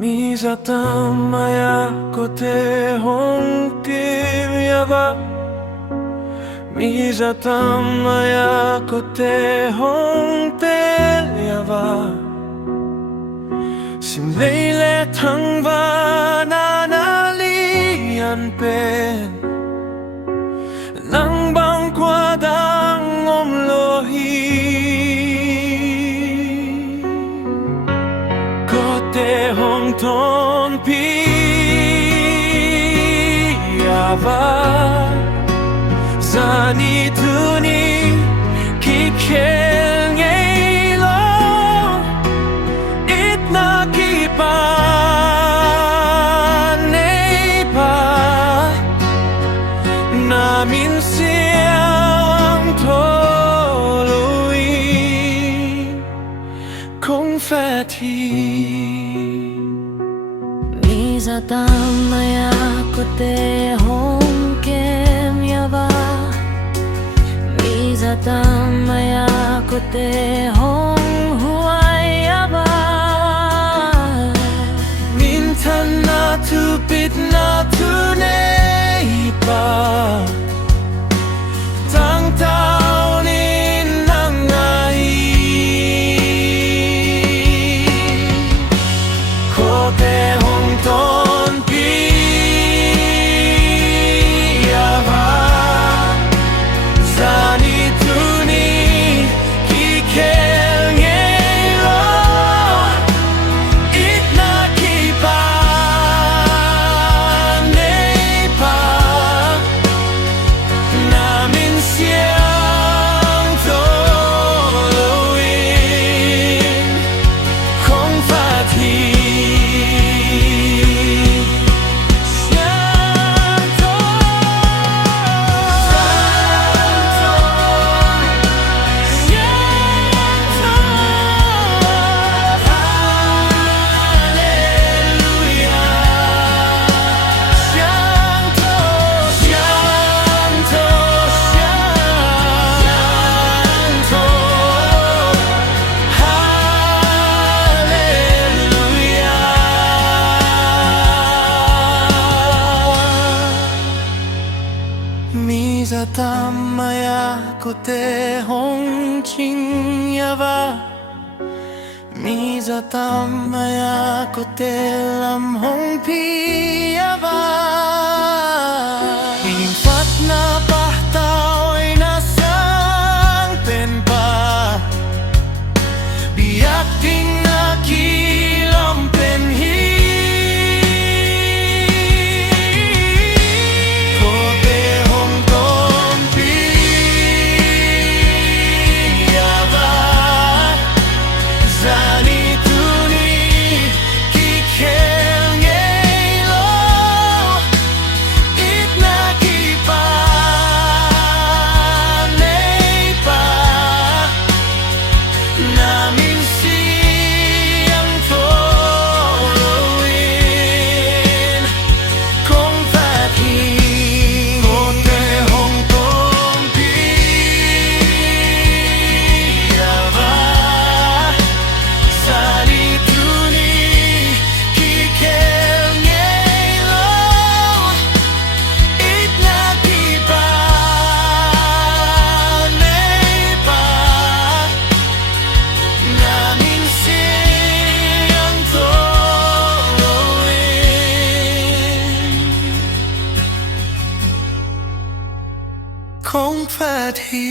Mi zatamaya kote hongkim yava. Mi zatamaya kote hongte yava. Sim leile thangva nanalian pen. Nang bang kwadang omlohi. Kote hong ton pi yava. Zani tuni ki khel ngei lo. It na ki pa nei pa. Namin siyang toluin kung fati. Mi zatamaya kote hong kem yava. Mi zatamaya kote hong huay yava. Mintan na tu pit na tu nei pa. Tang tao nin nang ai. Kote hong ton pi yava. Zani tuni ki khel ngei lo. It na ki pa nei pa. Namin siyang toluin kung fati. Mi zatamaya kote hong ching yava. Mi zatamaya kote lam hong pi yava. Ing fat na pahtaoy na sang pen pa. Biyak ding na kilam pen hi. Kote hong ton pi yava. Zani tuni ki khel ngei lo. It na ki pa nei pa. Namin siyang toluin kung fati. Kote hong ton pi yava. Zani tuni ki khel ngei lo. It na ki pa nei pa. Namin siyang toluin kung fati.